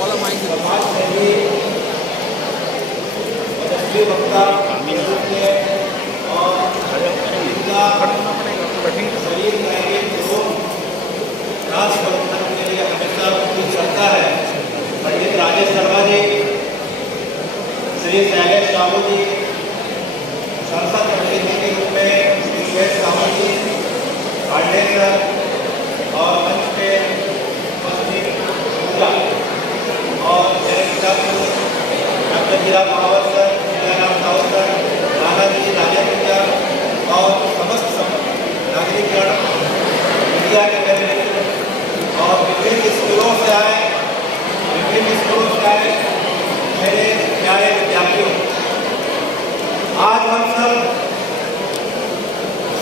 समाज सेवी यशस्वी वक्ता और इनका शरीर में जो राष्ट्र बंधन के लिए हमेशा उनकी चलता है। पंडित राजेश शर्मा जी, श्री शैलेश रावत जी, संसद प्रतिनिधि के रूप में श्री शेष रावत जी, पांडे सर और मंच पे और डॉक्टर जीरा महावर सर, मीराराम राव सर, नानाजी राजेंद्र और समस्त नागरिकगण, मीडिया के प्रतिनिधि और विभिन्न स्कूलों से आए मेरे प्यारे विद्यार्थियों, आज हम सब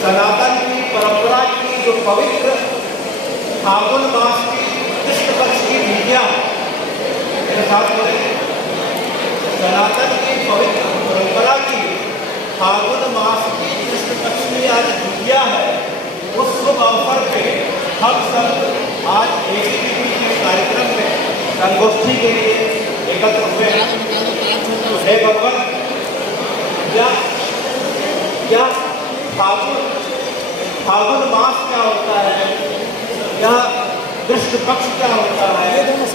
सनातन की परंपरा की जो पवित्र फागुन मास की कृष्ण पक्ष की विद्या मेरे साथ बोले, सनातन की पवित्र परंपरा की फागुन मास की कृष्ण पक्ष की आज विद्या है। उस शुभ अवसर पे हम सब आज ABVP के कार्यक्रम में संगोष्ठी के लिए एकत्र हुए हैं। हे भगवान, क्या फागुन मास क्या होता है, यह कृष्ण पक्ष क्या होता है,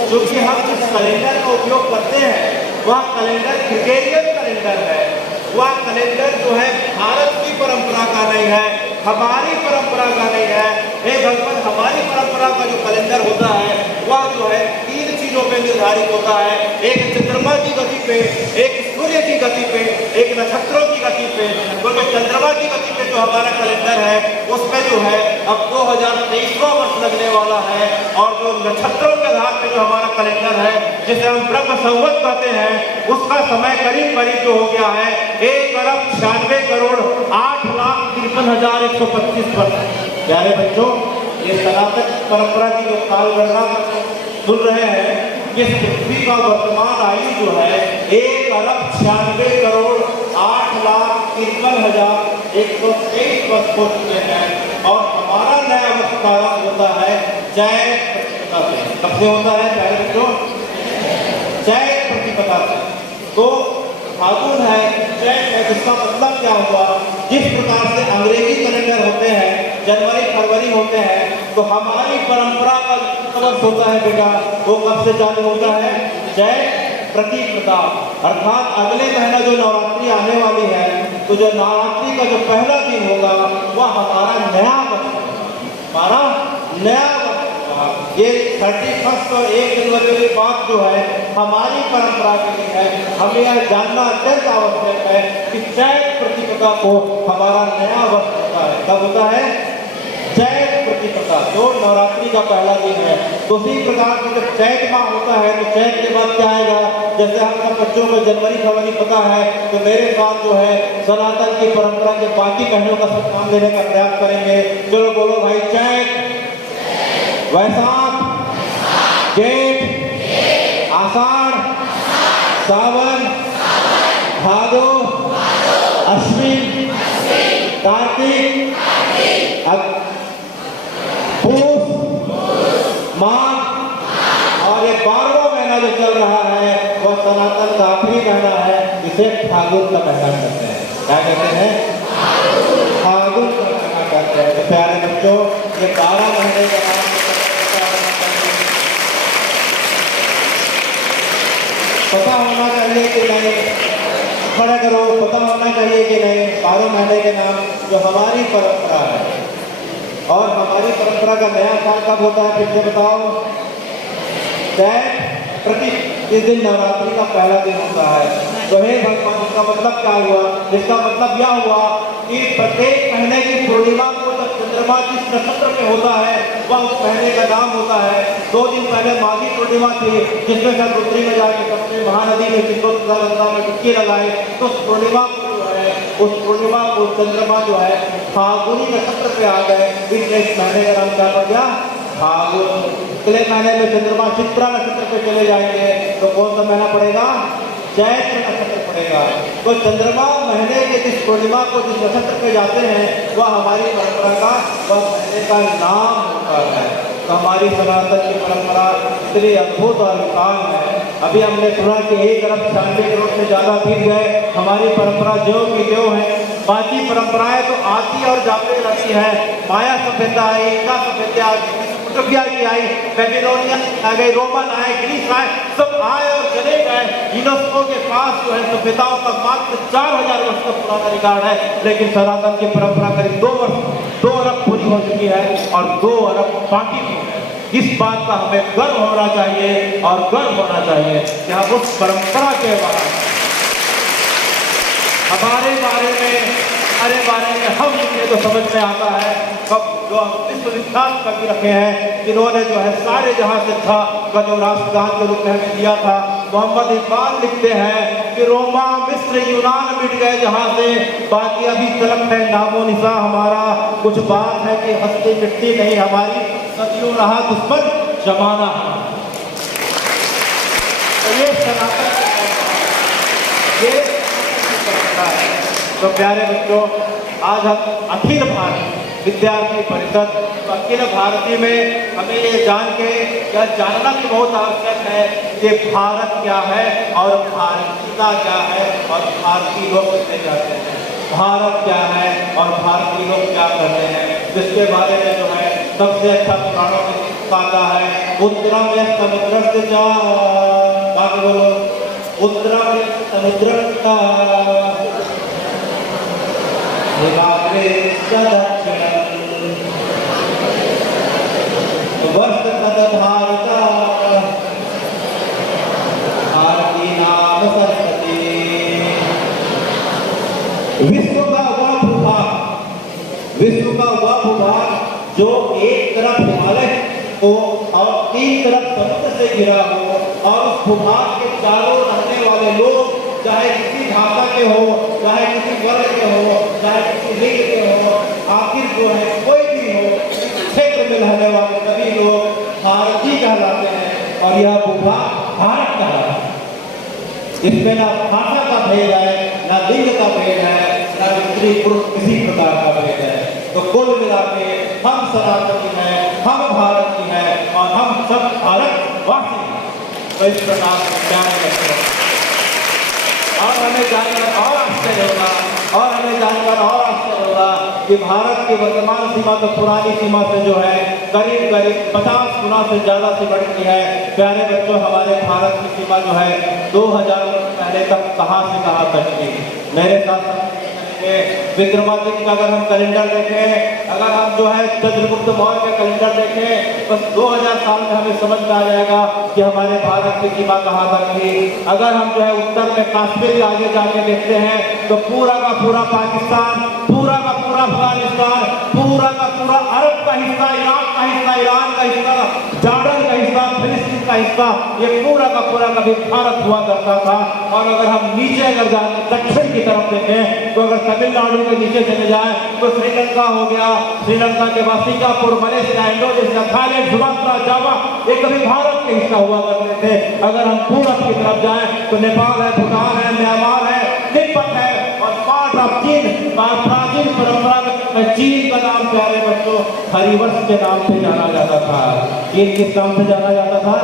जो कि हम जिस कैलेंडर का उपयोग करते हैं वह कैलेंडर ग्रेगोरियन कैलेंडर है। वह कैलेंडर जो है भारत की परंपरा का नहीं है, हमारी परंपरा का नहीं है। हे भगवान, हमारी परंपरा का जो कैलेंडर होता है वह जो है 3 चीजों पे निर्धारित होता है। एक चंद्रमा की गति पे, एक सूर्य की गति पे, एक नक्षत्रों की गति पे। तो चंद्रमा की गति पे जो हमारा कैलेंडर है उसमें जो है अब 2023वां वर्ष लगने वाला है, और जो नक्षत्रों के आधार पे जो हमारा कैलेंडर है जिसे हम ब्रह्म संवत कहते हैं, उसका समय करीब करीब जो हो गया है 1,96,08,53,125 वर्ष। प्यारे बच्चों, ये सनातन परंपरा की जो काल गणना सुन रहे हैं, इस पृथ्वी का वर्तमान आयु जो है 1,96,08,53,123 वर्ष हो चुके हैं, और हमारा नया वर्ष प्रारंभ होता है चैत प्रतिपदा से। कब से होता है प्यारे बच्चों? चैत प्रतिपदा से। तो फागुन है, चैत है, जिसका मतलब क्या हुआ? जिस प्रकार से अंग्रेजी कैलेंडर होते हैं, जनवरी फरवरी होते हैं, तो हमारी परंपरा का वर्ष होता है बेटा, वो कब से चालू होता है? चैत प्रतिपदा। अर्थात अगले महीना जो नवरात्रि आने वाली है, तो जो नवरात्रि का जो पहला दिन होगा वह हमारा नया वर्ष, हमारा नया वर्ष। ये 31 और 1 जनवरी की बात जो है हमारी परंपरा के लिए है। हमें यह जानना अत्यंत आवश्यक है कि चैत प्रतिपदा को हमारा नया वर्ष होता है। कब होता है? चैत प्रतिपदा, जो नवरात्रि का पहला दिन है। तो उसी प्रकार से जब चैत माह होता है तो चैत के बाद क्या आएगा? जैसे हम सब बच्चों को जनवरी फरवरी पता है, तो मेरे साथ जो है सनातन की परंपरा के बाकी महीनों का सम्मान देने का प्रयास करेंगे। चलो बोलो भाई, चैत, वैशाख, जेठ, आषाढ़, सावन, भादो, अश्विन, कार्तिक, पूस, माघ, और ये 12वां महीना जो चल रहा है वह सनातन का आखिरी महीना है। इसे फागुन का महीना कहते हैं। क्या कहते हैं? फागुन का महीना कहते हैं। तो प्यारे बच्चों, ये 12 महीने का नाम पता होना चाहिए कि नहीं? खड़ा करो, पता होना चाहिए कि नहीं? 12 महीने के नाम जो हमारी परंपरा है। और हमारी परंपरा का नया साल कब होता है फिर से बताओ? चैत इस दिन नवरात्रि का पहला दिन होता है। तो हे भगवान, इसका मतलब क्या हुआ? इसका मतलब यह हुआ कि प्रत्येक महीने की पूर्णिमा को जब चंद्रमा जिस नक्षत्र में होता है वह उस महीने का नाम होता है। 2 दिन पहले माघी पूर्णिमा थी, जिसमें सब रुद्री में जाके सबसे महानदी में गंगा में डुबकी लगाए। तो उस पूर्णिमा को चंद्रमा जो है फागुनी नक्षत्र पे आ गए, इसलिए इस महीने का नाम क्या पड़ गया? फागुन। अगले महीने में चंद्रमा चित्रा नक्षत्र पे चले जाएंगे, तो कौन सा महीना पड़ेगा? चैत्र नक्षत्र पड़ेगा। तो चंद्रमा महीने के जिस पूर्णिमा को जिस नक्षत्र पे जाते हैं वह हमारी परंपरा का वह महीने का नाम होता है। तो हमारी सनातन की परंपरा इतनी अद्भुत और विशाल है अभी हमने सुना कि 1 अरब 96 करोड़ से ज्यादा फिर गए। हमारी परंपरा जो की जो है, बाकी परंपराएं तो आती और जाती रहती है। माया सभ्यता आई, इंका सभ्यता की आई, बेबीलोनियन आ गए, रोमन आए, ग्रीस आए, सब आए और चले गए। यूनेस्को के पास जो है सभ्यताओं का मात्र 4000 वर्ष का पुराना रिकॉर्ड है, लेकिन सनातन की परंपरा करीब 2 अरब पूरी हो चुकी है और 2 अरब बाकी है। इस बात का हमें गर्व होना चाहिए और गर्व होना चाहिए कि हम उस परंपरा के हमारे बारे में हम लिखे तो समझ में आता है। कब जो हम विश्वविख्यात कवि रखे हैं, जिन्होंने जो है सारे जहां से था का जो राष्ट्रगान के रूप में हमें दिया था। मोहम्मद इकबाल लिखते हैं कि रोमा मिस्र यूनान मिट गए जहां से, बाकी अभी तलक है नामो निशा हमारा। कुछ बात है कि हस्ती मिट्टी नहीं हमारी, सदियों रहा दुश्मन जमाना। तो ये सनातन ये तो प्यारे बच्चों, आज हम अखिल भारतीय विद्यार्थी परिषद, अखिल भारतीय में हमें ये जान के यह जानना भी बहुत आवश्यक है कि भारत क्या है और भारतीयता क्या है और भारतीय लोग किससे जाते हैं, भारत क्या है और भारतीय लोग क्या करते हैं, जिसके बारे में जो है सबसे अच्छा पुराणों में आता है। उत्तरम यः समुद्रस्य च, बाकी बोलो, उत्तरम यः समुद्रस्य वर्ष तद भारत भारती नाम सरस्वती। विश्व का वह भूभाग जो एक तरफ हिमालय को और 3 तरफ समुद्र से घिरा हो, और उस भूभाग के चारों रहने वाले लोग चाहे किसी भाषा के हो, चाहे किसी वर्ग के हो, चाहे किसी लिंग के हो, आखिर जो है कोई भी हो, क्षेत्र में रहने वाले सभी लोग भारतीय कहलाते हैं। और यह भूभाग भारत कहलाता है। इसमें ना भाषा का भेद है, ना लिंग का भेद है, ना स्त्री पुरुष किसी प्रकार का भेद है। तो कुल मिला के हम सनातनी हैं, हम भारतीय हैं और हम सब भारतवासी हैं। तो इस प्रकार से जाने लगते हैं और हमें जानकर और आश्चर्य होगा कि भारत की वर्तमान सीमा तो पुरानी सीमा से जो है करीब 50 गुना से ज्यादा से बढ़ती है। प्यारे बच्चों, हमारे भारत की सीमा जो है 2000 वर्ष पहले तक कहां से कहां तक थी। मेरे साथ विक्रमादित्य का अगर हम कैलेंडर देखें, अगर हम जो है चंद्रगुप्त मौर्य का कैलेंडर देखें, बस 2000 साल में हमें समझ में आ जाएगा कि हमारे भारत की सीमा कहाँ तक थी। अगर हम जो है उत्तर में कश्मीर आगे जाके देखते हैं तो पूरा का पूरा पाकिस्तान, पूरा का पूरा अफगानिस्तान, पूरा का पूरा अरब का हिस्सा, इराक का हिस्सा, ईरान का हिस्सा, जॉर्डन का हिस्सा, फिलिस्तीन का हिस्सा, ये पूरा का पूरा कभी भारत हुआ करता था। और अगर हम नीचे अगर जाए दक्षिण की तरफ देखें तो अगर तमिलनाडु के नीचे चले जाए तो श्रीलंका हो गया, श्रीलंका के बाद Singapore, Malaysia, Indonesia, Thailand, Sumatra, Java, ये कभी भारत के हिस्सा हुआ करते थे। अगर हम पूरब की तरफ जाएं तो नेपाल है, भूटान है, म्यांमार है, तिब्बत है और पार्ट ऑफ चीन। प्राचीन परंपरागत चीन का नाम प्यारे बच्चों हरिवंश के नाम से जाना जाता था। चीन किस नाम से जाना जाता था?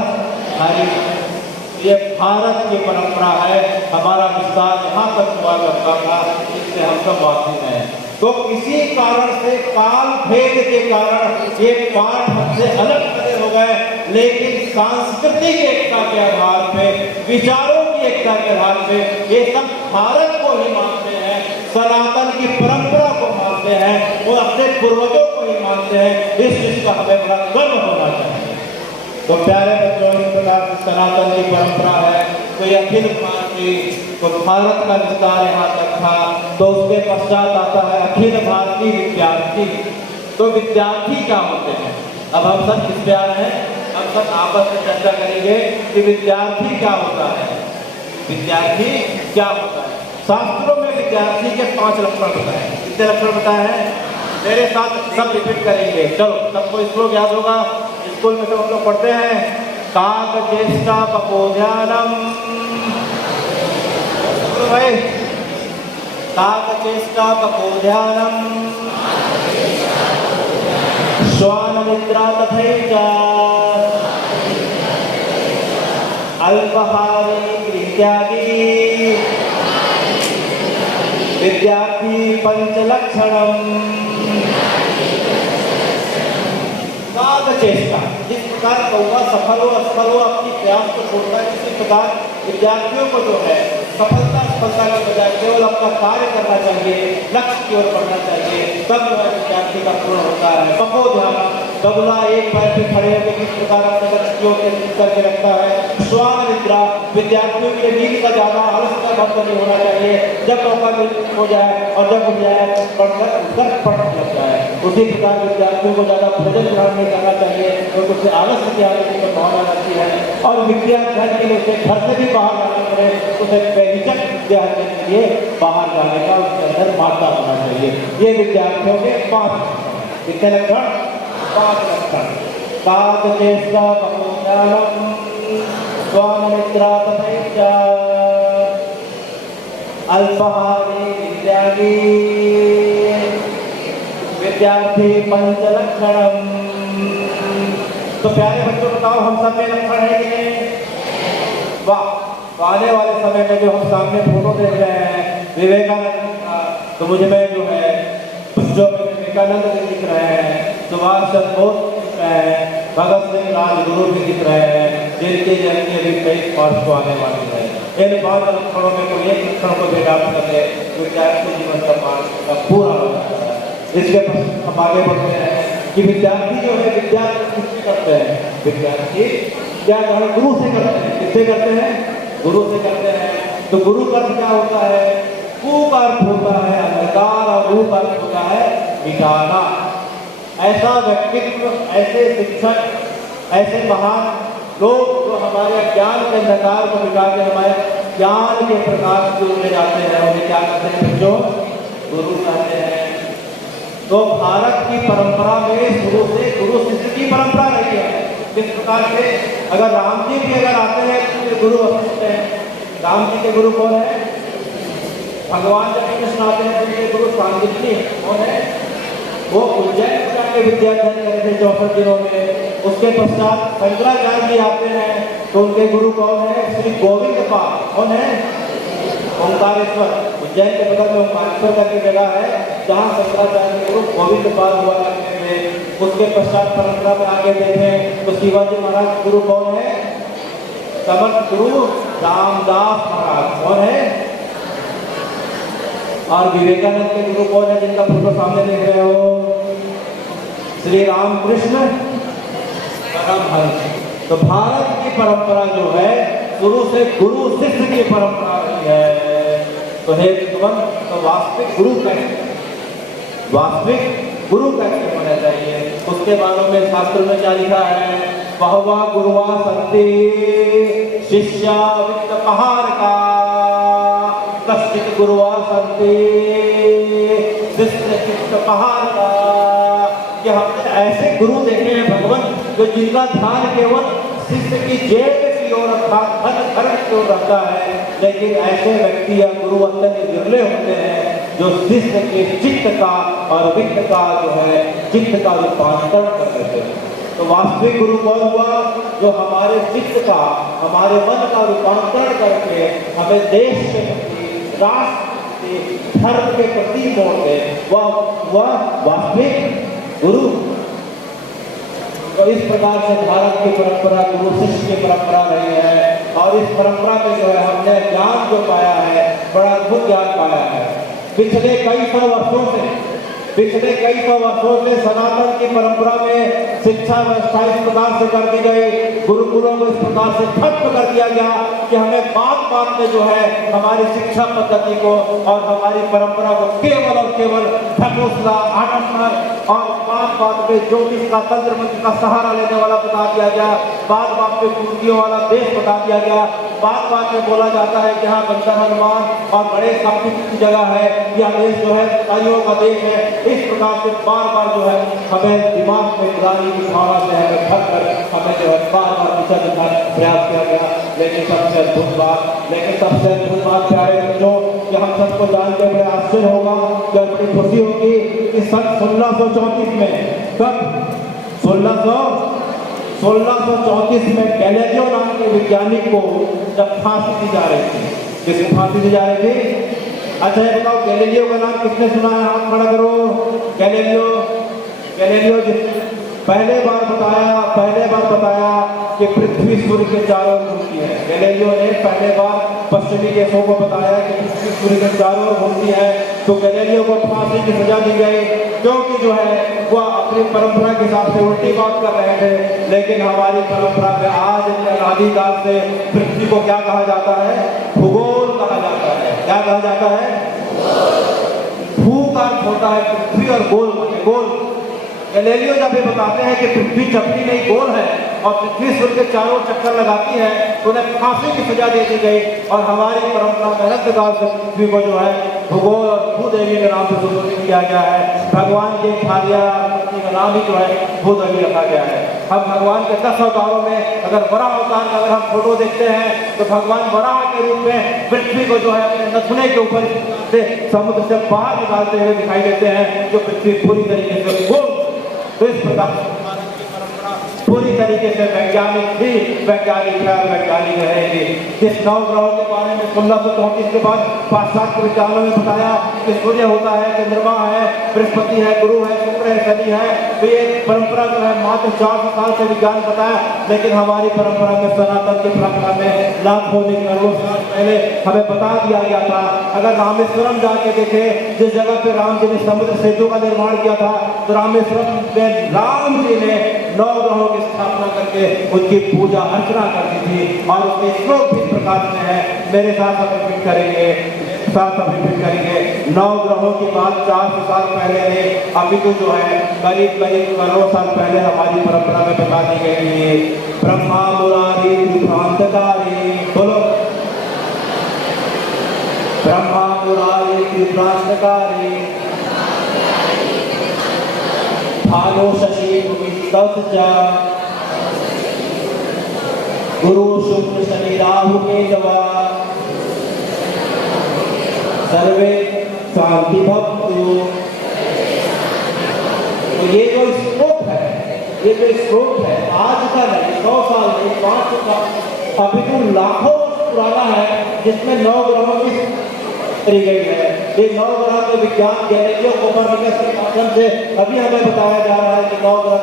हरिवंश। ये भारत की परंपरा है, हमारा विस्तार यहाँ तक हुआ करता था, इससे हम सब वाकिफ हैं। तो इसी कारण से काल भेद के कारण ये पाठ हमसे अलग खड़े हो गए, लेकिन सांस्कृतिक एकता के आधार पे, विचारों की एकता के आधार पे ये सब भारत को ही मानते हैं, सनातन की परंपरा को मानते हैं, वो अपने पूर्वजों को ही मानते हैं। इस चीज का हमें बड़ा गर्व होना चाहिए। तो प्यारे बच्चों, इस प्रकार से सनातन की परंपरा है। तो ये अखिल भारतीय, तो भारत का विस्तार यहाँ तक था। तो उसके पश्चात आता है अखिल भारतीय विद्यार्थी। तो विद्यार्थी क्या होते हैं? अब हम सब किस पे आ रहे हैं? हम सब आपस में चर्चा करेंगे कि विद्यार्थी क्या होता है। विद्यार्थी क्या होता है? शास्त्रों में विद्यार्थी के 5 लक्षण बताए। कितने लक्षण बताए हैं? मेरे साथ सब रिपीट करेंगे। चलो, सबको श्लोक याद होगा, स्कूल में सब हम लोग पढ़ते हैं। काक चेष्टा कपोध्यानम, भाई काक चेष्टा कपोध्यानम, श्वान निद्रा तथैव अल्पहारी गृहत्यागी विद्यार्थी पंचलक्षणम चेष्टा। जिस प्रकार कौवा सफल हो असफल हो अपनी प्रयास को छोड़ता है, इसी प्रकार विद्यार्थियों को जो है सफलता सफलता के बजाय केवल अपना कार्य करना चाहिए, लक्ष्य की ओर बढ़ना चाहिए, तब जो है विद्यार्थी का पूर्ण होता है। पको ध्यान बगुला एक पैर पे खड़े होकर किस प्रकार अपने लक्ष्य की ओर करके रखता है। श्वान निद्रा विद्यार्थियों के लिए नींद का ज्यादा आलस्य का भक्त नहीं होना चाहिए। जब मौका हो जाए और जब उठ जाए पढ़कर उठकर पढ़ने लग जाए। उसी प्रकार विद्यार्थियों को ज्यादा भोजन ग्रहण नहीं करना चाहिए और उससे आलस्य की आने की संभावना रहती है। और विद्यार्थी के लिए उसे घर से भी बाहर जाना पड़े, उसे बेहिचक विद्यार्थी के लिए बाहर जाने का उसके अंदर मात्रा होना चाहिए। ये विद्यार्थियों के 5 कितने लक्षण? 5 लक्षण। कागजेष्टा बहुज्ञानम स्वानिद्रा तथैव अल्पहारी विद्यार्थी विद्यार्थी पंचलक्षणम। तो प्यारे बच्चों बताओ हम सब में लक्षण है कि नहीं? वाह। आने वाले समय में जो हम सामने फोटो देख रहे हैं विवेकानंद का, तो मुझ में जो है जो विवेकानंद भी दिख रहे हैं, सुभाष चंद्र बोस दिख रहे हैं, भगत सिंह राजगुरु भी दिख रहे हैं, जिनकी जयंती अभी 23 मार्च को आने वाली है। इन 5 लक्षणों में कोई एक लक्षण को भी प्राप्त करके विद्यार्थी जीवन का मार्ग का पूरा हो जाता है। इसके बाद हम आगे बढ़ते हैं कि विद्यार्थी जो है विद्या किससे करते हैं? विद्यार्थी क्या गुरु से करते हैं। किससे करते हैं? गुरु से करते हैं। तो गुरु का क्या होता है? कु का अर्थ होता है अंधकार और रू का अर्थ होता है मिटाना। ऐसा व्यक्तित्व, ऐसे शिक्षक, ऐसे महान लोग जो हमारे ज्ञान के अंधकार को मिटा के हमारे ज्ञान के प्रकाश को ले जाते हैं, उन्हें क्या कहते हैं बच्चों? गुरु कहते हैं। तो भारत की परंपरा में शुरू से गुरु शिष्य की परंपरा रही है। जिस प्रकार से अगर राम जी भी अगर आते हैं तो गुरु वशिष्ठ हैं। राम जी के गुरु कौन है? भगवान जब कृष्ण आते हैं तो उनके गुरु सांदीपनि कौन है? वो उज्जैन में जाके विद्या अध्ययन करे थे 64 दिनों में। उसके पश्चात शंकराचार्य जी आते हैं तो उनके गुरु कौन है? श्री गोविंद पाद। कौन है? ओंकारेश्वर। उज्जैन के बगल में ओंकारेश्वर करके जगह है जहाँ शंकराचार्य के गुरु गोविंद पाद हुआ करते थे। उसके पश्चात परंपरा में आगे देखें तो शिवाजी महाराज गुरु कौन है? समर्थ गुरु रामदास महाराज। कौन है? और विवेकानंद के गुरु कौन है जिनका फोटो सामने देख रहे हो? श्री रामकृष्ण परमहंस। तो भारत की परंपरा जो है शुरू से गुरु शिष्य की परंपरा रही है। तो हे विद्वान, तो वास्तविक गुरु कैसे, वास्तविक गुरु कैसे होना चाहिए? उसके बारे में शास्त्र में क्या लिखा है? बहवा गुरुआ संति शिष्या वित्त पहाड़ का कश्चित गुरुआ संति शिष्य चित्त पहाड़ का। कि हमने ऐसे गुरु देखे हैं भगवान जो जिनका ध्यान केवल शिष्य की जेब की ओर अर्थात धन धर्म की ओर रहता है, लेकिन ऐसे व्यक्ति या गुरु अत्यंत विरले होते हैं जो शिष्य के चित्त का और वित्त का जो है चित्त का रूपांतरण कर देते हैं। तो वास्तविक गुरु कौन हुआ? जो हमारे चित्त का, हमारे मन का रूपांतरण करके हमें देश के प्रति, राष्ट्र के, धर्म के प्रति मोड़ दे, वह वास्तविक गुरु। तो इस प्रकार से भारत की परंपरा गुरु शिष्य की परंपरा रही है। और इस परंपरा में जो है हमने ज्ञान जो पाया है, बड़ा अद्भुत ज्ञान पाया है। पिछले कई सौ वर्षों से सनातन की परंपरा में शिक्षा व्यवस्था इस प्रकार से कर दी गई, गुरुकुलों को इस प्रकार से ठप्प कर दिया गया कि हमें बात में जो है हमारी शिक्षा पद्धति को और हमारी परंपरा को केवल और केवल ढकोसला, आडम्बर और बात में ज्योतिष का, तंत्र मंत्र का सहारा लेने वाला बता दिया गया। बात में कुर्सियों वाला देश बता दिया गया। बात में बोला जाता है कि यहाँ बंदर हनुमान और बड़े शक्ति की जगह है, यह देश जो है ताइयों का देश है। इस प्रकार से बार जो है हमें दिमाग में पुरानी की भावना से हमें भर कर हमें जो है बार दिशा दिखाने का प्रयास किया गया। लेकिन सबसे अद्भुत बात प्यारे बच्चों कि हम सबको जान के बड़े आश्चर्य होगा, बड़ी खुशी होगी कि सन 1634 में, कब? 1634 में गैलीलियो नाम के वैज्ञानिक को जब फांसी दी जा रही थी, किसको फांसी दी जा रही थी? अच्छा ये बताओ, गैलीलियो का नाम किसने सुना है? हाथ खड़ा करो। गैलीलियो जिसने पहले बार बताया कि पृथ्वी सूर्य के चारों ओर घूमती है। गैलीलियो ने पहले बार पश्चिमी देशों को बताया कि पृथ्वी सूर्य के चारों ओर घूमती है। तो गैलीलियो को फांसी की सजा दी गई, क्योंकि जो है वह अपनी परंपरा के हिसाब से उल्टी बात कर रहे थे। लेकिन हमारी परंपरा में आज आदिकाल से पृथ्वी को क्या कहा जाता है? भूगोल कहा जाता है। क्या कहा जाता है? भू का अर्थ होता है पृथ्वी और गोल माने गोल। गैलीलियो जब ये बताते हैं कि पृथ्वी चपटी नहीं गोल है और पृथ्वी सूर्य के चारों चक्कर लगाती है, तो उन्हें फांसी की सजा दे दी गई। और हमारी परंपरा में अनंतकाल से पृथ्वी को जो है भूगोल और भूदेवी के नाम से संबोधित किया गया है। भगवान के भार्या का नाम ही जो है भूदेवी रखा गया है। हम भगवान के 10 अवतारों में अगर वराह अवतार का अगर हम फोटो देखते हैं तो भगवान वराह के रूप में पृथ्वी को जो है अपने नथुने के ऊपर से समुद्र से बाहर निकालते हुए दिखाई देते हैं, जो पृथ्वी पूरी तरीके से गोल। तो इस प्रकार पूरी तरीके से वैज्ञानिक भी वैज्ञानिक रहेंगे। जिस नवग्रहों के बारे में 1634 के बाद पाश्चात्य विज्ञानों में बताया कि सूर्य होता है, चंद्रमा है, बृहस्पति है, गुरु है, शुक्र है, शनि है, तो ये परंपरा जो है मात्र 400 साल से विज्ञान बताया। लेकिन हमारी परंपरा में, सनातन की परंपरा में लाखों करोड़ों साल पहले हमें बता दिया गया था। अगर रामेश्वरम जाके देखे, जिस जगह पे राम जी ने समुद्र सेतु का निर्माण किया था, तो रामेश्वरम में राम जी ने 9 ग्रहों की स्थापना करके उनकी पूजा अर्चना करती थी। और उसके श्लोक इस प्रकार से है, मेरे साथ अभिप्रेत करेंगे। 9 ग्रहों की बात 400 साल पहले ने, अभी तो जो है करीब करोड़ों साल पहले हमारी परंपरा में बता दी गई है। ब्रह्मा मुरारी विभ्रांतकारी, बोलो ब्रह्मा मुरारी विभ्रांतकारी, भानु शशि गुरु शुक्र शनि राहु केतवा, सर्वे शांति भक्तु। तो ये जो श्लोक है आज का नहीं, 100 साल नहीं, 500 साल, अभी तो लाखों वर्ष पुराना है, जिसमें 9 ग्रहों की करी गई है। ये 9 ग्रह के विज्ञान गैलीलियो कोपरनिकस के माध्यम से अभी हमें बताया जा रहा है कि 9 ग्रह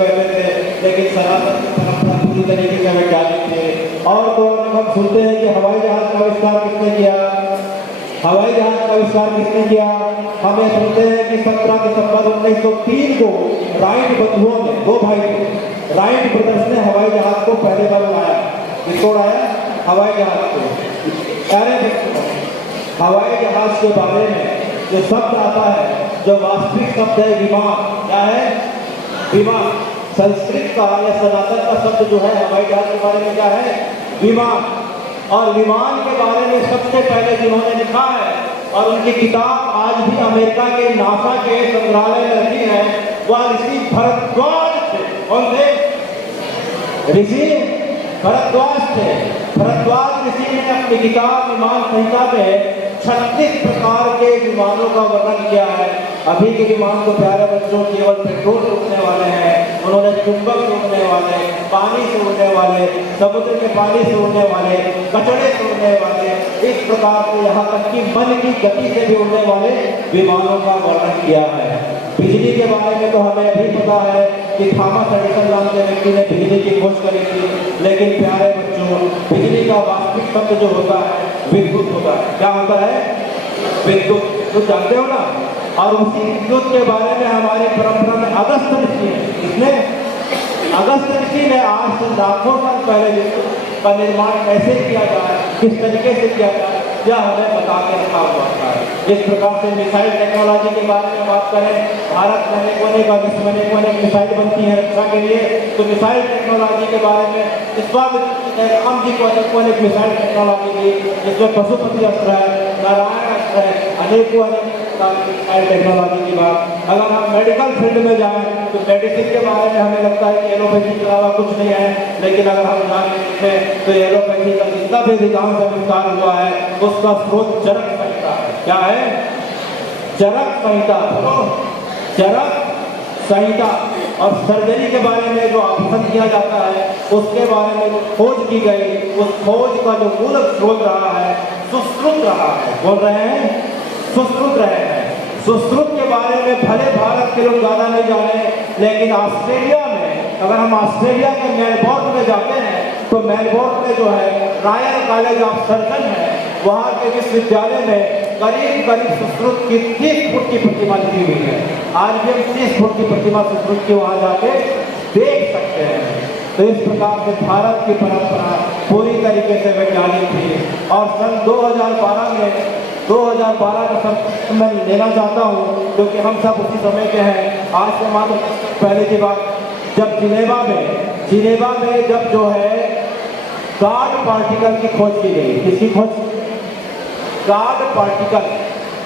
वैसे थे, लेकिन सनातन की परंपरा पूरी तरीके से वैज्ञानिक थे। और तो हम सुनते हैं कि हवाई जहाज का आविष्कार किसने किया? हमें सुनते हैं कि 17 दिसंबर 1903 को राइट बंधुओं ने, 2 भाई थे, राइट ब्रदर्स ने हवाई जहाज को पहले बार उड़ाया। किसको उड़ाया? हवाई जहाज को। हवाई जहाज के बारे में जो शब्द आता है, जो वास्तविक शब्द है विमान, क्या है? विमान। संस्कृत का या सनातन का शब्द जो है हवाई जहाज के बारे में क्या है? विमान। और विमान के बारे में सबसे पहले जिन्होंने लिखा है, और उनकी किताब आज भी अमेरिका के नासा के संग्रहालय में रखी है, वह ऋषि भरद्वाज थे। कौन थे? ऋषि भरद्वाज थे। भरद्वाज ऋषि ने अपनी किताब विमान संहिता में 36 प्रकार के विमानों का वर्णन किया है। अभी के विमान तो प्यारे बच्चों केवल पेट्रोल से उड़ने वाले हैं, उन्होंने चुंबक से उड़ने वाले, पानी से उड़ने वाले, समुद्र के पानी से उड़ने वाले, कचड़े से उड़ने वाले, इस प्रकार से यहाँ तक कि मन की गति से भी उड़ने वाले विमानों का वर्णन किया है। बिजली के बारे में तो हमें भी पता है कि थॉमस एडिसन नाम के व्यक्ति ने बिजली की खोज करी थी। लेकिन प्यारे बच्चों, बिजली का वास्तविक शब्द जो होता है विद्युत होता है। क्या होता है? विद्युत। तो जानते हो ना। और उसी विद्युत के बारे में हमारी परंपरा में अगस्त ऋषि है। इसने अगस्त ऋषि ने आज से लाखों साल पहले विद्युत का निर्माण कैसे किया जाए, किस तरीके से किया जाए, यह हमें बता के रखा हुआ है। जिस प्रकार से मिसाइल टेक्नोलॉजी के बारे में बात करें, भारत में विश्व में मिसाइल बनती है रक्षा के लिए, तो मिसाइल टेक्नोलॉजी के बारे में इस बार राम जी को अनेक मिसाइल टेक्नोलॉजी दी, जिसमें पशुपति अस्त्र है, नारायण अस्त्र है, अनेकों मिसाइल टेक्नोलॉजी की बात। अगर हम मेडिकल फील्ड में जाएं तो मेडिसिन के बारे में हमें लगता है कि एलोपैथी के अलावा कुछ नहीं है, लेकिन अगर हम जानें तो एलोपैथी का जितना भी अधिकांश आविष्कार हुआ है उसका स्रोत चरक संहिता है। क्या है? चरक संहिता। चरक संहिता और सर्जरी के बारे में जो ऑप्शन किया जाता है उसके बारे में जो खोज की गई, उस खोज का जो मूल स्रोत रहा है सुश्रुत रहा है। बोल रहे हैं सुश्रुत रहे हैं। सुश्रुत के बारे में भले भारत के लोग ज़्यादा नहीं जाने, लेकिन ऑस्ट्रेलिया में, अगर हम ऑस्ट्रेलिया के मेलबोर्न में जाते हैं तो मेलबोर्न में जो है रॉयल कॉलेज ऑफ सर्जन है, वहाँ के विश्वविद्यालय में करीब करीब सुश्रुत की 30 फुट की प्रतिमा लगी हुई है। आज भी हम 30 फुट की प्रतिमा सुश्रुत की वहाँ जाके देख सकते हैं। तो इस प्रकार से भारत की परंपरा पूरी तरीके से वैज्ञानिक थी। और सन 2012 का सब मैं लेना चाहता हूँ क्योंकि हम सब उसी समय के हैं। आज से मात्र पहले की बात, जब जिनेवा में जब जो है गॉड पार्टिकल की खोज की गई। किसकी खोज? गॉड पार्टिकल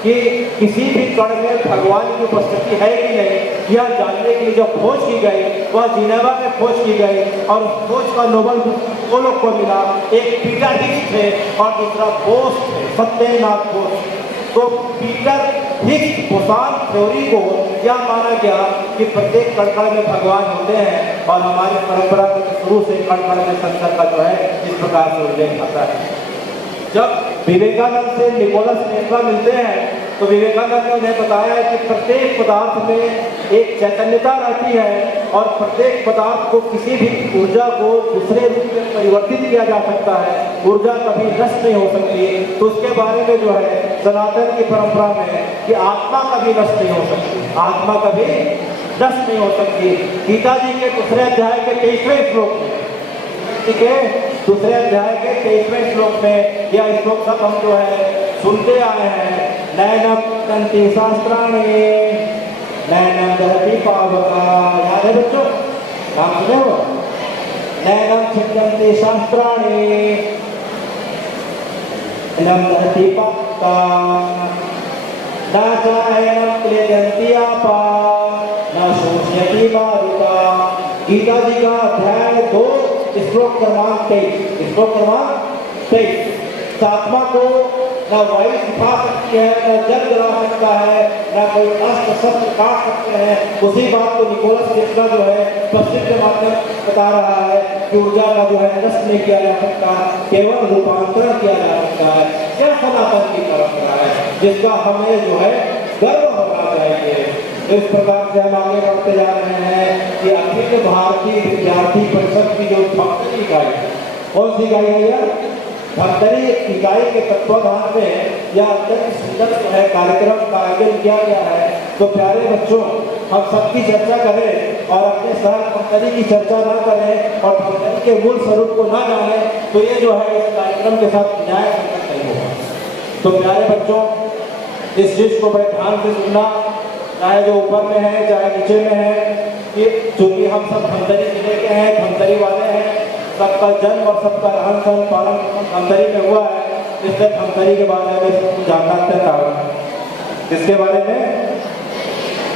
कि किसी भी कण में भगवान की उपस्थिति है कि नहीं, यह जानने के लिए जो खोज की गई वह जिनेवा में खोज की गई। और उस खोज का नोबेल वो लोग को मिला, एक पीटर हिग्स थे और दूसरा बोस थे, सत्यनाथ बोस। तो पीटर हिग्स बोसान थ्योरी को यह माना गया कि प्रत्येक कण में भगवान होते हैं और हमारी परंपरा में शुरू से कण में संसार का जो है इस प्रकार से उल्लेख आता है। जब विवेकानंद से निकोलस टेस्ला मिलते हैं तो विवेकानंद ने उन्हें बताया कि प्रत्येक पदार्थ में एक चैतन्यता रहती है और प्रत्येक पदार्थ को किसी भी ऊर्जा को दूसरे रूप में परिवर्तित किया जा सकता है, ऊर्जा कभी नष्ट नहीं हो सकती। तो उसके बारे में जो है सनातन की परंपरा में कि आत्मा कभी नष्ट नहीं हो सकती, आत्मा कभी नष्ट नहीं हो सकती। गीता जी के दूसरे अध्याय के 23वें श्लोक में, ठीक है, दूसरे अध्याय के 23वें श्लोक में यह श्लोक सब हम जो है सुनते आए हैं। नैनम दंती शास्त्राणि नैनम दहती पावका। याद है बच्चों? नाम सुने हो? नैनम छिदंती शास्त्राणि नैनम दहती पावका न चायनम क्लेदंती आपा न शोष्यति मारुता। गीता जी का अध्याय 2 श्लोक क्रमांक 23। श्लोक क्रमांक 23। आत्मा को न वायु सिखा सकती है, न जल जला सकता है, न कोई अस्त्र शस्त्र काट सकते हैं। उसी बात को निकोलस टेस्ला जो है पश्चिम के माध्यम बता रहा है कि ऊर्जा का जो है नष्ट नहीं किया जा सकता, केवल रूपांतरण किया जा सकता है। यह सनातन की परंपरा है जिसका हमें जो है गर्व होना चाहिए। इस प्रकार से हम आगे बढ़ते जा रहे हैं कि अखिल भारतीय विद्यार्थी परिषद की जो धमतरी इकाई, कौन सी इकाई है यह? धमतरी इकाई के तत्वाधान में यह अत्यंत सुंदर जो है कार्यक्रम का आयोजन किया गया है। तो प्यारे बच्चों, हम सबकी चर्चा करें और अपने शहर धमतरी की चर्चा न करें और धमतरी के मूल स्वरूप को न जानें तो ये जो है इस कार्यक्रम के साथ न्याय नहीं होगा। तो प्यारे बच्चों, इस चीज को बड़े ध्यान से सुनना, चाहे जो ऊपर में है चाहे नीचे में है, कि चूंकि हम सब धमतरी जिले के हैं, धमतरी वाले हैं, सबका जन्म और सबका रहन सहन पालन धमतरी में हुआ है, इसलिए धमतरी के बारे में जानना अत्यंत आवश्यक है। इसके बारे में,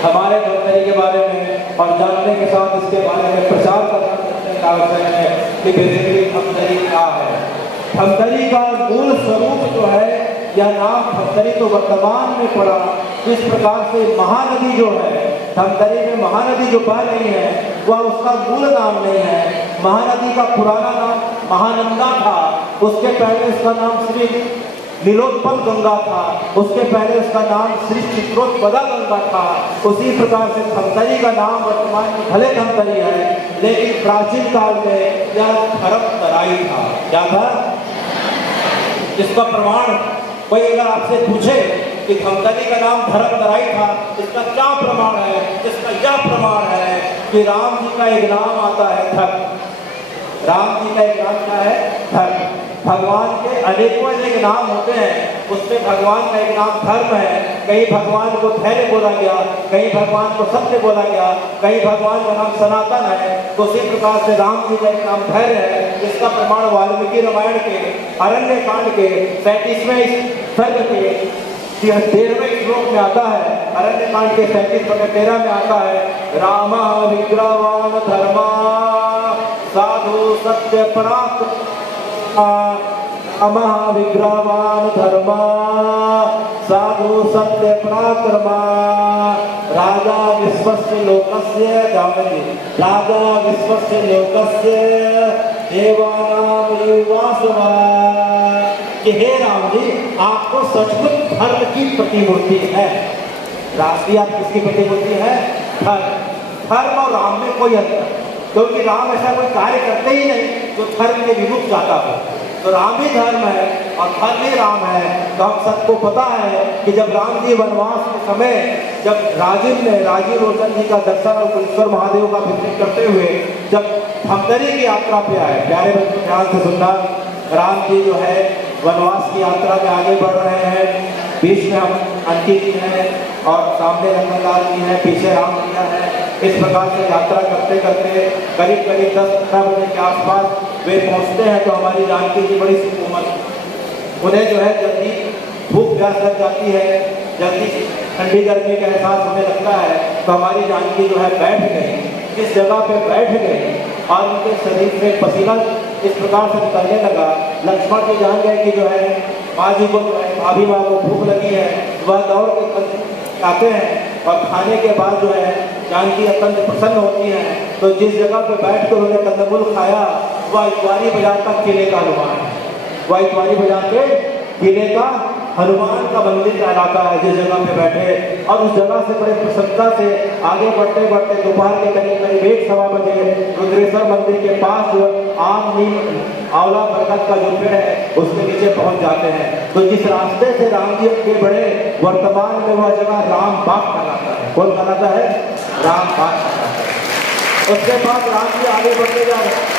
हमारे धमतरी के बारे में और जानने के साथ इसके बारे में प्रचार करना अत्यंत आवश्यक है कि बेसिकली धमतरी क्या है। धमतरी का मूल स्वरूप जो है, यह नाम धमतरी तो वर्तमान में पड़ा। इस प्रकार से महानदी जो है, धमतरी में महानदी जो बह रही है वह उसका मूल नाम नहीं है। महानदी का पुराना नाम महानंदा था, उसके पहले उसका नाम श्री नीलोत्पल गंगा था, उसके पहले उसका नाम श्री चित्रोत्पदा गंगा था। उसी प्रकार से धमतरी का नाम वर्तमान में भले धमतरी है, लेकिन प्राचीन काल में यह धर्मतराई था। क्या था? इसका प्रमाण कोई अगर आपसे पूछे कि धमतरी का नाम धर्मतराई था, इसका क्या प्रमाण है? इसका यह प्रमाण है कि राम जी का एक नाम आता है धर्म। राम जी का एक नाम क्या है? धर्म। भगवान के अनेकों अनेक नाम होते हैं, उसमें भगवान का एक नाम धर्म है। कहीं भगवान को धैर्य बोला गया, कहीं भगवान को सत्य बोला गया, कहीं भगवान का नाम सनातन है। तो उसी प्रकार से राम जी का एक नाम धैर्य है। इसका प्रमाण वाल्मीकि रामायण के अरण्य कांड के 37वें सर्ग के 13वें श्लोक में आता है। अरण्य कांड के 37/13 में आता है, राम विग्रहवान धर्मा साधु सत्य पराक्रम अमः विग्रहवान धर्मा साधु सत्य पराक्रमा। राजा विश्वस्य लोकस्य जामति राजा विश्वस्य लोकस्य देवानां युवासवा कि हे राम जी आपको सचमुच धर्म की प्रतिमूर्ति है। राष्ट्रीय आप किसकी प्रतिमूर्ति है? धर्म और राम में कोई अंतर, क्योंकि राम ऐसा कोई कार्य करते ही नहीं जो धर्म के विमुख जाता हो। तो राम ही धर्म है और धर्म ही राम है। तो हम सबको पता है कि जब राम जी वनवास के समय जब राजीव लोचन जी का दर्शन और कुलेश्वर महादेव का विजय करते हुए जब धमतरी की यात्रा पे आए, प्यारे बच्चों ध्यान से सुनना, राम जी जो है वनवास की यात्रा में आगे बढ़ रहे हैं। बीच में हम अंकित जी हैं और सामने रंगलाल जी हैं, पीछे राम भैया है। इस प्रकार से यात्रा करते करते करीब 10-15 बजे के आसपास वे पहुंचते हैं। तो हमारी जानकी जी बड़ी सी कोमल, उन्हें जो है जल्दी भूख प्यास लग जाती है, जल्दी ठंडी गर्मी का एहसास होने लगता है। तो हमारी जानकी जो है बैठ गई, इस जगह पे बैठ गई और उनके शरीर में पसीना इस प्रकार से निकलने लगा। लक्ष्मण जी जान गए कि जो है माँ जी को भाभी माँ को भूख लगी है। वह दौड़ के खाते हैं और खाने के बाद जो है जानकी अत्यंत प्रसन्न होती है। तो जिस जगह पे बैठ कर उन्होंने कंदमूल खाया वह इतवारी बाजार का किले का हनुमान है। वह इतवारी बाजार के किले का हनुमान का मंदिर कहलाता है जिस जगह पे बैठे। और उस जगह से बड़े प्रसन्नता से आगे बढ़ते बढ़ते दोपहर के करीब 1-1:15 बजे रुद्रेश्वर मंदिर के पास आम नीम आंवला बरगद का जो पेड़ है उसके नीचे पहुंच जाते हैं। तो जिस रास्ते से राम जी आगे बढ़े वर्तमान में वह जगह राम बाग कहलाता है। कौन कहलाता है? राम बाग कहलाता है। उसके बाद राम जी आगे बढ़ते जा रहे हैं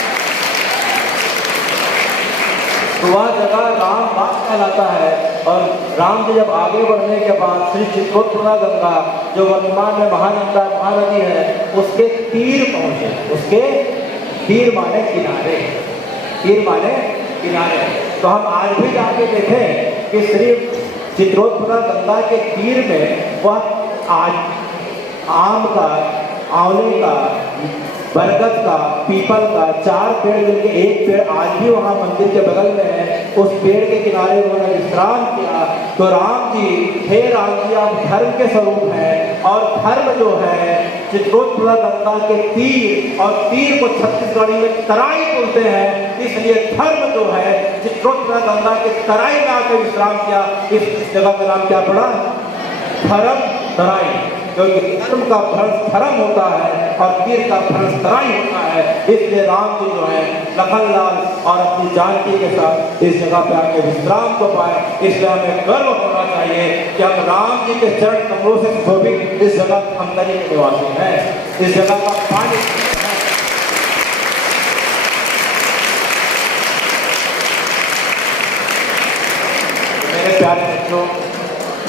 तो वह जगह राम बाग कहलाता है। और राम जी जब आगे बढ़ने के बाद श्री चित्रोत्पला गंगा जो वर्तमान में महानंदा महानदी है उसके तीर पहुंचे। उसके तीर माने किनारे, तीर माने किनारे। तो हम आज भी जाके देखें कि श्री चित्रोत्पला गंगा के तीर में वह आज आम का, आंवले का, बरगद का, पीपल का 4 पेड़ मिलकर एक पेड़ आज भी वहाँ मंदिर के बगल में है। उस पेड़ के किनारे उन्होंने विश्राम किया। तो राम जी, हे राम जी आप धर्म के स्वरूप हैं और धर्म जो है चित्रोत्पला गंगा के तीर, और तीर को छत्तीसगढ़ी में तराई बोलते हैं, इसलिए धर्म जो है चित्रोत्पला गंगा के तराई में आकर विश्राम किया। इस जगह का नाम क्या पड़ा? धर्म तराई, क्योंकि धर्म का भ्रंश धर्म होता है और तीर का भ्रंश तराई होता है। इसलिए राम जी जो है लखनलाल और अपनी जानकी के साथ इस जगह पे आके विश्राम को पाए। इसलिए हमें गर्व होना चाहिए कि हम राम जी के चरण कमलों से शोभित इस जगह धमतरी के निवासी हैं। इस जगह का पानी मेरे प्यारे बच्चों,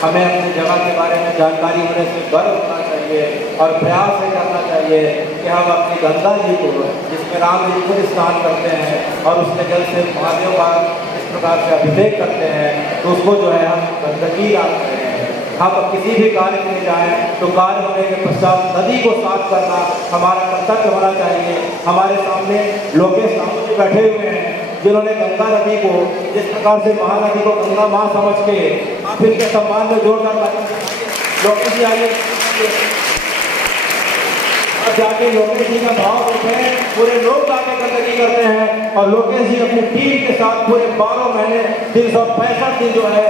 हमें अपनी जगह के बारे में जानकारी होने से गर्व होना चाहिए और प्रयास ये करना चाहिए कि हम अपनी गंगा जी को, जिसमें राम जी खुद स्नान करते हैं और उसके जल से महादेव का इस प्रकार से अभिषेक करते हैं, तो उसको जो है हम गंदगी रखते हैं। हम किसी भी कार्य के लिए जाएँ तो कार्य होने के पश्चात नदी को साफ करना हमारा कर्तव्य होना चाहिए। हमारे सामने लोकेश साहू जी बैठे हुए हैं जिन्होंने गंगा नदी को जिस प्रकार से महानदी को गंगा माँ समझ के आप इनके सम्मान में जोरदार लोकेश जी आइए और जाके लोकेश जी का भाव देते हैं। पूरे लोग जाके गंदगी करते हैं और लोकेश जी अपनी टीम के साथ पूरे 12 महीने 365 दिन जो है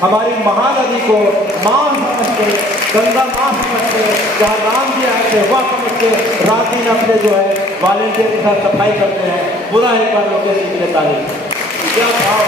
हमारी महानदी को माँ समझ के, गंगा माँ समझ के, जहाँ राम जी आए थे वह समझ के रात दिन अपने जो है वॉलेंटियर के साथ सफाई करते हैं। पूरा एक बार लोकेश जी के लिए तारीफ। क्या भाव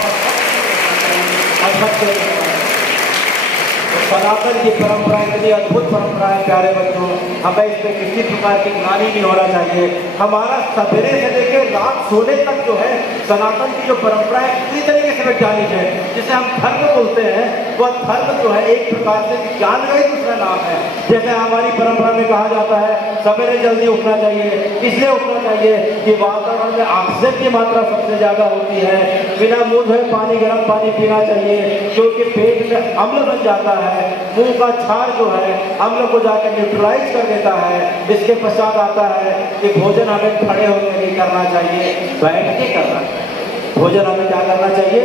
सनातन की परंपरा इतनी अद्भुत परंपरा है प्यारे बच्चों, हमें इसमें किसी प्रकार की ग्लानि नहीं होना चाहिए। हमारा सवेरे से लेकर रात सोने तक जो है सनातन की जो परंपरा है पूरी तरीके से वैज्ञानिक है। जिसे हम धर्म बोलते हैं वह धर्म जो है एक प्रकार से विज्ञान का ही दूसरा नाम है। जैसे हमारी परंपरा में कहा जाता है सवेरे जल्दी उठना चाहिए, इसलिए उठना चाहिए कि वातावरण में ऑक्सीजन की मात्रा सबसे ज्यादा होती है। बिना मुंह धोए पानी, गर्म पानी पीना चाहिए क्योंकि पेट में अम्ल बन जाता है। मुंह का छाल जो है अम्ल को जाकर न्यूट्रलाइज कर देता है। इसके पश्चात आता है कि भोजन हमें खड़े होकर नहीं करना चाहिए, बैठ के करना चाहिए। भोजन हमें क्या करना चाहिए?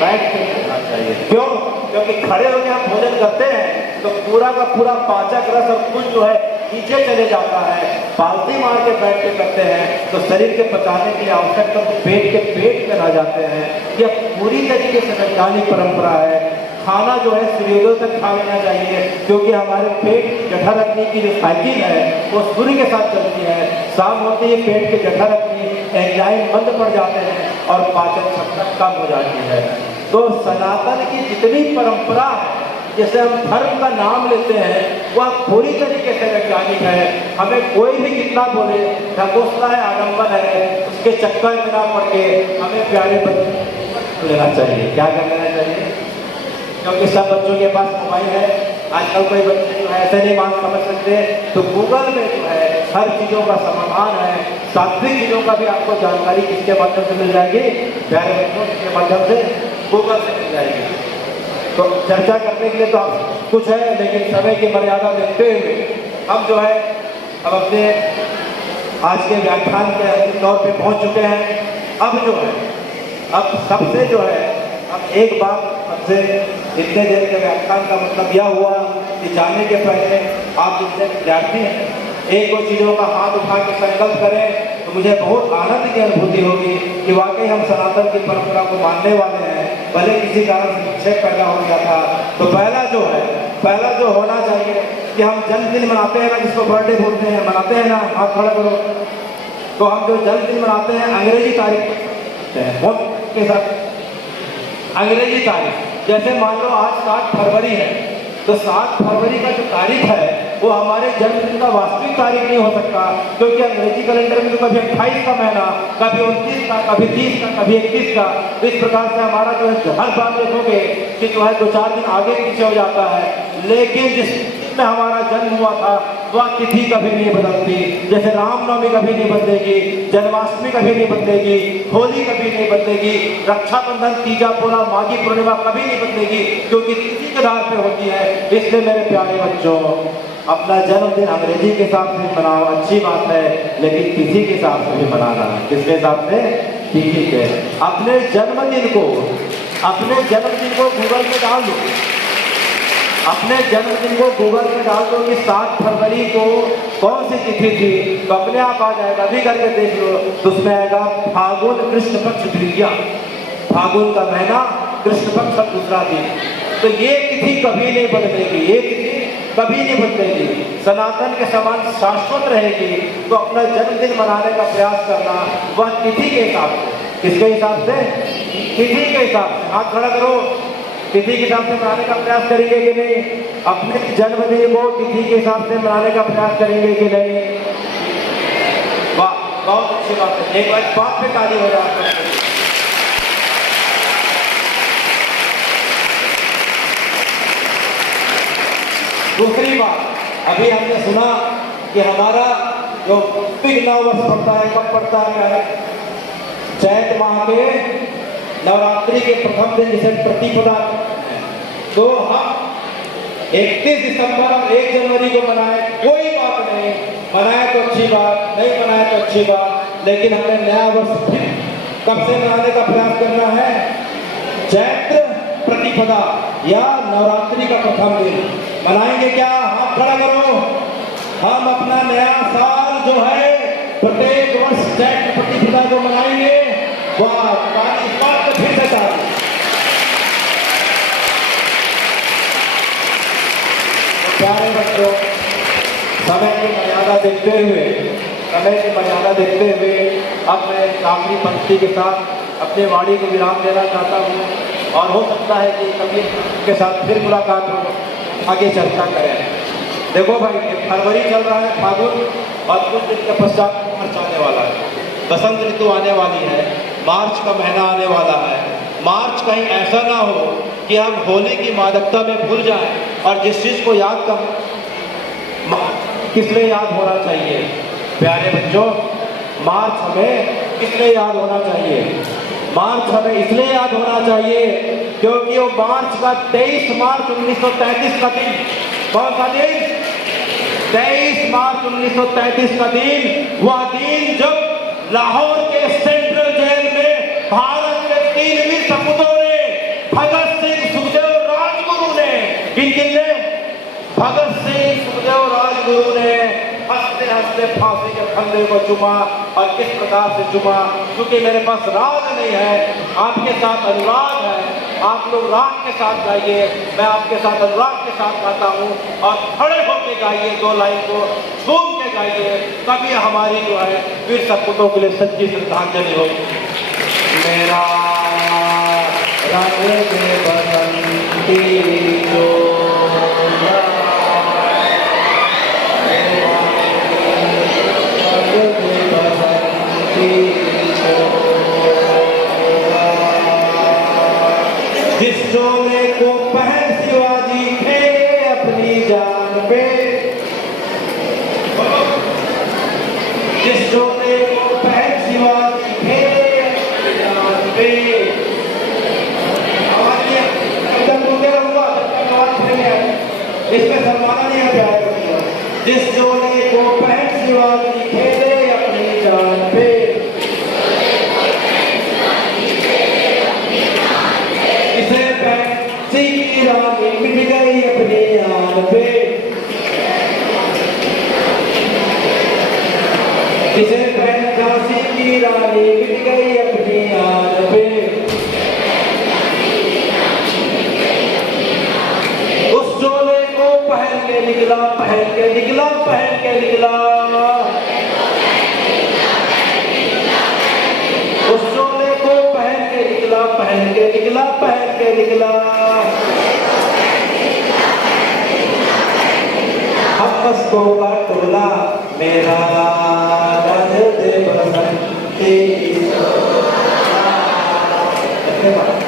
बैठ के करना चाहिए। क्यों? क्योंकि खड़े होकर हम भोजन करते हैं तो पूरा का पूरा पाचक रस और खून जो है नीचे चले जाता है। पालती मार के बैठ के करते हैं तो शरीर के पचाने की आवश्यकता तो पेट में रह जाते हैं। यह पूरी तरीके से वैज्ञानिक परंपरा है। खाना जो है सूर्योदय तक खा लेना चाहिए, क्योंकि हमारे पेट की जठर अग्नि की जो साइकिल है वो सूर्य के साथ चलती है। शाम होते ही पेट के जठर अग्नि एंजाइम बंद पड़ जाते हैं और पाचन क्षमता कम हो जाती है। तो सनातन की जितनी परंपरा है, जैसे हम धर्म का नाम लेते हैं, वह पूरी तरीके से वैज्ञानिक है। हमें कोई भी कितना बोले, ढकोसला है, आडम्बर है, उसके चक्कर में ना पड़ के हमें प्यारे बच्चे लेना चाहिए। क्या कर लेना चाहिए? क्योंकि सब बच्चों के पास मोबाइल है। आजकल कोई बच्चे जो है ऐसे नहीं मान समझ सकते, तो गूगल में जो है हर चीज़ों का समाधान है। सात्विक चीज़ों का भी आपको जानकारी किसके माध्यम से मिल जाएगी? प्यारे बच्चों के माध्यम से, गूगल से मिल जाएगी। तो चर्चा करने के लिए तो आप कुछ है, लेकिन समय की मर्यादा देखते हुए हम जो है अब अपने आज के व्याख्यान के अंतिम दौर पे पहुंच चुके हैं। अब जो है, अब सबसे जो है, अब एक बात सबसे इतने देर के व्याख्यान का मतलब यह हुआ कि जाने के पहले आप जितने विद्यार्थी हैं, एक दो चीज़ों का हाथ उठा के संकल्प करें तो मुझे बहुत आनंद की अनुभूति होगी कि वाकई हम सनातन की परंपरा को मानने वाले हैं। भले किसी कारण से विक्षेप पैदा हो गया था, तो पहला जो होना चाहिए कि हम जन्मदिन मनाते हैं ना, जिसको बर्थडे बोलते हैं, मनाते हैं ना, हाथ खड़ा करो। तो हम जो जन्मदिन मनाते हैं अंग्रेजी तारीख के साथ, अंग्रेजी तारीख, जैसे मान लो आज 7 फरवरी है, तो 7 फरवरी का जो तारीख है वो हमारे जन्मदिन का वास्तविक तारीख नहीं हो सकता, क्योंकि अंग्रेजी कैलेंडर में तो कभी 28 का महीना, कभी 29 का, कभी 30 का, कभी 21 का। तो इस प्रकार से हमारा जो है हर बार देखोगे कि जो है 2-4 दिन आगे पीछे हो जाता है। लेकिन जिस में हमारा जन्म हुआ था वह तिथि कभी नहीं बदलती। जैसे रामनवमी कभी नहीं बदलेगी, जन्माष्टमी कभी नहीं बदलेगी, होली कभी नहीं बदलेगी, रक्षाबंधन, तीजा पोला, माघी पूर्णिमा कभी नहीं बदलेगी, क्योंकि तिथि के आधार पे होती है। इसलिए मेरे प्यारे बच्चों, अपना जन्मदिन अंग्रेजी के हिसाब से मनाओ, अच्छी बात है, लेकिन तिथि के हिसाब से भी मनाना है। किसके हिसाब से? तिथि के। अपने जन्मदिन को गूगल में डाल दो, अपने जन्मदिन को गूगल में डाल दो कि 7 फरवरी को कौन सी तिथि थी, तो अपने आप आ जाएगा। अभी करके देख लो, तो उसमें आएगा फागुन कृष्ण पक्ष द्वितीया, फागुन का महीना, कृष्ण पक्ष का दूसरा दिन। तो ये तिथि कभी नहीं बदलेगी, ये तिथि कभी नहीं बदलेगी, सनातन के समान शाश्वत रहेगी। तो अपना जन्मदिन मनाने का प्रयास करना, वह तिथि के हिसाब से। किसके हिसाब से? तिथि के हिसाब से। हाथ खड़ा करो। तिथि के हिसाब से मनाने का प्रयास करेंगे कि नहीं? अपने जन्मदिन को तिथि के हिसाब से मनाने का प्रयास करेंगे कि नहीं? वाह, बहुत अच्छी बात है। एक बात पे ताली हो जाए। दूसरी बात, अभी हमने सुना कि हमारा जो नव वर्ष पड़ता है, कब पड़ता है? चैत माह के नवरात्रि के प्रथम दिन, जिसे प्रतिपदा। तो हम 31 दिसंबर और 1 जनवरी को मनाए, कोई बात नहीं, मनाए तो अच्छी बात, नहीं मनाए तो अच्छी बात, लेकिन हमें नया वर्ष फिर कब से मनाने का प्रयास करना है? चैत्र प्रतिपदा या नवरात्रि का प्रथम दिन मनाएंगे। क्या? हाथ खड़ा करो। हम अपना नया साल जो है प्रत्येक वर्ष चैत्र प्रतिपदा को मनाएंगे। वाह, इस बात को फिर से ताली। प्यारे बच्चों, समय की मर्यादा देखते हुए अब मैं आखिरी पंक्ति के साथ अपने वाणी को विराम देना चाहता हूँ, और हो सकता है कि कभी के साथ फिर मुलाकात हो, आगे चर्चा करें। देखो भाई, फरवरी चल रहा है, फागुन, और कुछ दिन के पश्चात मार्च आने वाला है, बसंत ऋतु आने वाली है, मार्च का महीना आने वाला है। मार्च कहीं ऐसा ना हो कि हम होली की मादकता में भूल जाएं, और जिस चीज़ को याद कर, किस लिए याद होना चाहिए? प्यारे बच्चों, मार्च हमें किस लिए याद होना चाहिए? मार्च हमें इसलिए याद होना चाहिए क्योंकि वो मार्च का 23 मार्च 1933 का दिन, कौन सा दिन? 23 मार्च 1933 का दिन, वह दिन जब लाहौर के सेंट्रल जेल में भारत के 3 वीर सपूतों ने, भगत सिंह, सुखदेव, राजगुरु ने, किन-किन ने? भगत सिंह सुखदेव राजगुरु ने हंसते हंसते फांसी के फंदे को चुमा और किस प्रकार से चुमा, क्योंकि मेरे पास राग नहीं है, आपके साथ अनुराग है। आप लोग राग के साथ गाइए, मैं आपके साथ अनुराग के साथ गाता हूँ, और खड़े होकर गाइए, 2 लाइन को झूम के गाइए, तभी हमारी जो है वीर सपूतों के लिए सच्ची श्रद्धांजलि होगी। मेरा रंग दे बसंती जो जिस चोले को पहन शिवाजी खेले अपनी जान पे, जिस चोले को पहन शिवाजी खेले अपनी जान पे, इसमें शर्माना नहीं है। जिस चोले को पहन शिवाजी खेले अपनी जान पे, इसे फैंसी की रानी मिट गई अपनी आन पे, इसे फैंसी की रानी मिट गई अपनी आन पे। उस चोले को पहन के निकला, पहन के निकला, पहन के निकला, उस चोले को पहन के निकला, पहन के निकला, पहन के निकला। हवसों का टोला मेरा रंग दे बसंती।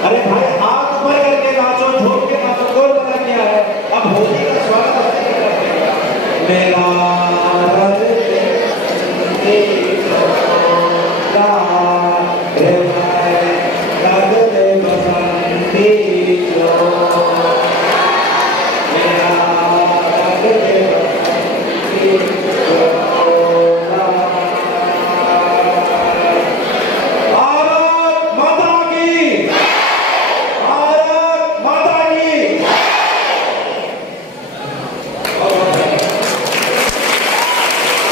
अरे भाई हाथ ऊपर करके नाचो, झोंक के नाचो, कोई मना किया है। अब होली का स्वागत